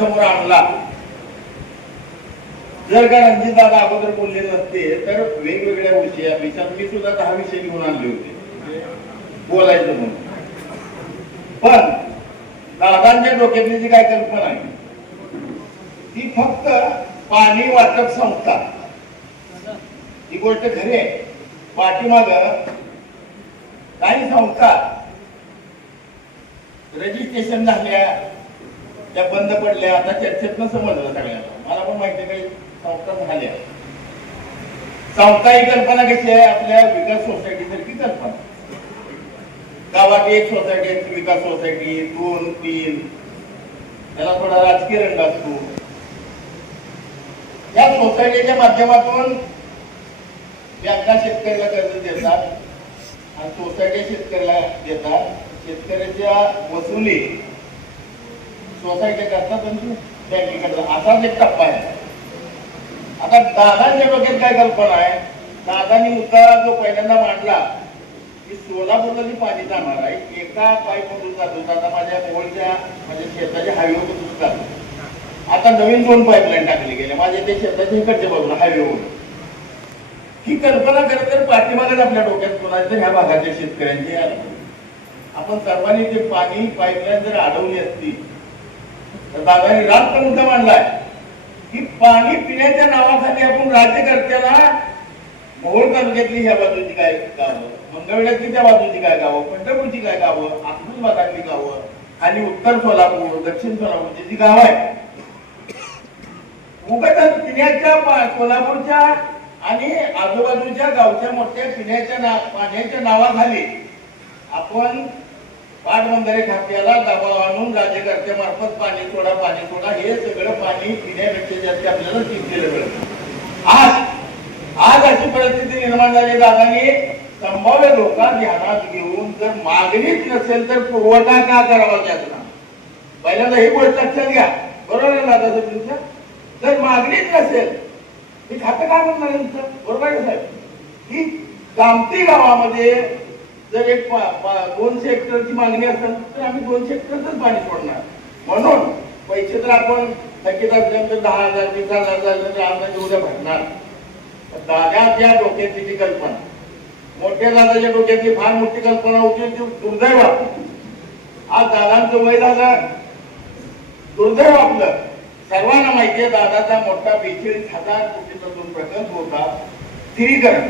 समोर आणला. जर का रणजित दादा अगोदर बोलले नसते तर वेगवेगळ्या विषय विचार मी सुद्धा दहा विषय घेऊन आणले होते. बोलायचं म्हणून. पण दादांच्या डोक्यातली जी काय कल्पना आहे ती फक्त पाणी वाटप संस्था. ही गोष्ट खरी आहे. पाठीमाग काही संस्था रजिस्ट्रेशन झाल्या त्या बंद पडल्या आता चर्चेतनं समजलं सगळ्यांना. मला पण माहिती काही संस्था झाल्या संस्था ही कल्पना कशी आहे? आपल्या विकास सोसायटी सारखी कल्पना. गावात एक सोसायटी आहे विकास सोसायटी दोन तीन. त्याला थोडा राजकीय रंग असतो. या सोसायटीच्या माध्यमातून बँका शेतकऱ्याला कर्ज देतात आणि सोसायटी शेतकऱ्याला देतात शेतकऱ्याच्या वसुली सोसायटी करतात आणि बँकेकडे असाच एक टप्पा आहे आता दादांच्या डोक्यात काय कल्पना आहे दादांनी मुद्दा जो पहिल्यांदा मांडला की सोलापूरला जी पाणी जाणार आहे एका पाईपमधून जातो होता आता माझ्या मोहोळच्या माझ्या शेताच्या हायवेवरून जातो आता नवीन दोन पाईपलाईन टाकली गेल्या माझ्या ते शेताच्या इकडच्या बाजूला हायवेवरून ही कल्पना खरं तर पाठीमागच आपल्या डोक्यात कोणाच्या ह्या भागाच्या शेतकऱ्यांची आपण सर्वांनी ते पाणी पाईपलाईन जर अडवली असती तर दादांनी रास्त मुद्दा मांडलाय की पाणी पिण्याच्या नावाखाली आपण राज्यकर्त्याला मोहोळ तालुक्यातली ह्या बाजूची काय गावं? मंगळवेढ्यातली त्या बाजूची काय गावं? पंढरपूरची काय गावं? अकलूज गावं? आणि उत्तर सोलापूर दक्षिण सोलापूरची जी गाव आहे उगाच पिण्याच्या पा- सोलापूरच्या आणि आजूबाजूच्या गावच्या मोठ्या पिण्याच्या ना पाण्याच्या नावाखाली आपण आठ पाटबंधारे खात्याला दबाव आणून राज्यकर्त्यामार्फत पाणी सोडा पाणी सोडा हे सगळं पाणी पिण्यापेक्षा जास्त आपल्याला शिकलेलं मिळत. आज आज अशी परिस्थिती निर्माण झाली दादानी. संभाव्य लोकांना ध्यानात घेऊन जर मागणीच नसेल तर पुरवठा का करावा त्याचा पहिल्यांदा ही गोष्ट लक्षात घ्या. बरोबर आहे दादा सर तुमचं? जर मागणीच नसेल हे खातं काय म्हणणार तुमचं? बरोबर आहे साहेब. ही कामती गावामध्ये जर एक पा- दोनशे हेक्टरची मागणी असेल तर आम्ही दोनशे हेक्टरच पाणी सोडणार. म्हणून पैसे तर आपण थकीत असल्यानंतर दहा हजार वीस हजार झालं तर आम्हाला उद्या भरणार. दादाच्या डोक्यातली जी कल्पना. मोठ्या दादाच्या डोक्यातली फार मोठी कल्पना होती ती दुर्दैव आज दादांचं वय झालं. दुर्दैव आपलं. सर्वांना माहिती आहे दादाचा मोठा बेचाळीस हजार कोटीचा जो प्रकल्प होता स्थिरीकरण.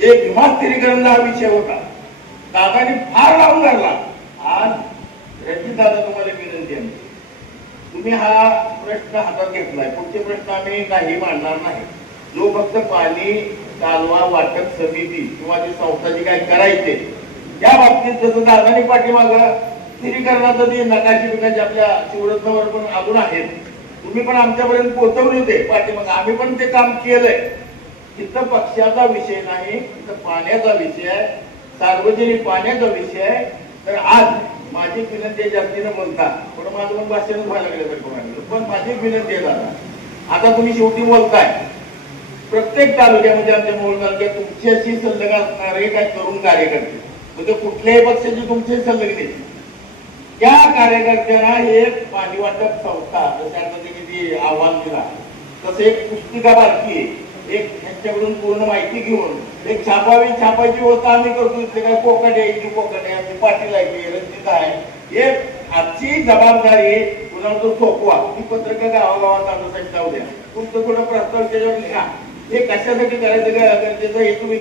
जे विमा स्थिरीकरणचा हा विषय होता. दादानी फार लावून धरला आज रणजित दादा तुम्हाला विनंती आहे. तुम्ही हा प्रश्न हातात घेतलाय. पुढचे प्रश्न आम्ही काही मांडणार नाही. जो फक्त पाणी कालवा वाटप समिती किंवा जी संस्था जी काय करायचे त्या बाबतीत जसं दादानी पाठीमाग स्थिरीकरणाचं जे नकाशी बिकाशे आपल्या शिवरत्नावर पण अजून आहेत तुम्ही पण आमच्यापर्यंत पोहोचवले होते पाठीमाग. आम्ही पण ते काम केलंय. इथं पक्षाचा विषय नाही इथं पाण्याचा विषय आहे. सार्वजनिक पाण्याचा विषय आहे. तर आज माझी विनंती जास्तीनं बोलता. पण माझं पण भाषण व्हायला लागलं तर कोणाला पण माझी विनंती आहे दादा आता तुम्ही शेवटी बोलताय. प्रत्येक तालुक्यामध्ये आमच्या मूळ तालुक्यात तुमच्याशी संलग्न असणारे काही तरुण कार्यकर्ते म्हणजे कुठल्याही पक्षाची तुमची संलग्न त्या कार्यकर्त्यांना एक पाणी वाटप संस्था जशा आता त्यांनी आव्हान दिला तसं एक पुस्तिका बारकी आहे. एक ह्यांच्याकडून पूर्ण माहिती घेऊन एक छापावी छापायची व्यवस्था आम्ही करतो. इथे काय कोकण यायची कोकण आहे आमची पाटील आहे रंजित आहे. हे आजची जबाबदारी पुन्हा तो सोपवा. ही पत्रकार गावागावात आणून जाऊ द्या. तुमचं थोडं प्रस्ताव त्याच्यावर लिहा. हे कशासाठी करायचं? गरजेचं हे तुम्ही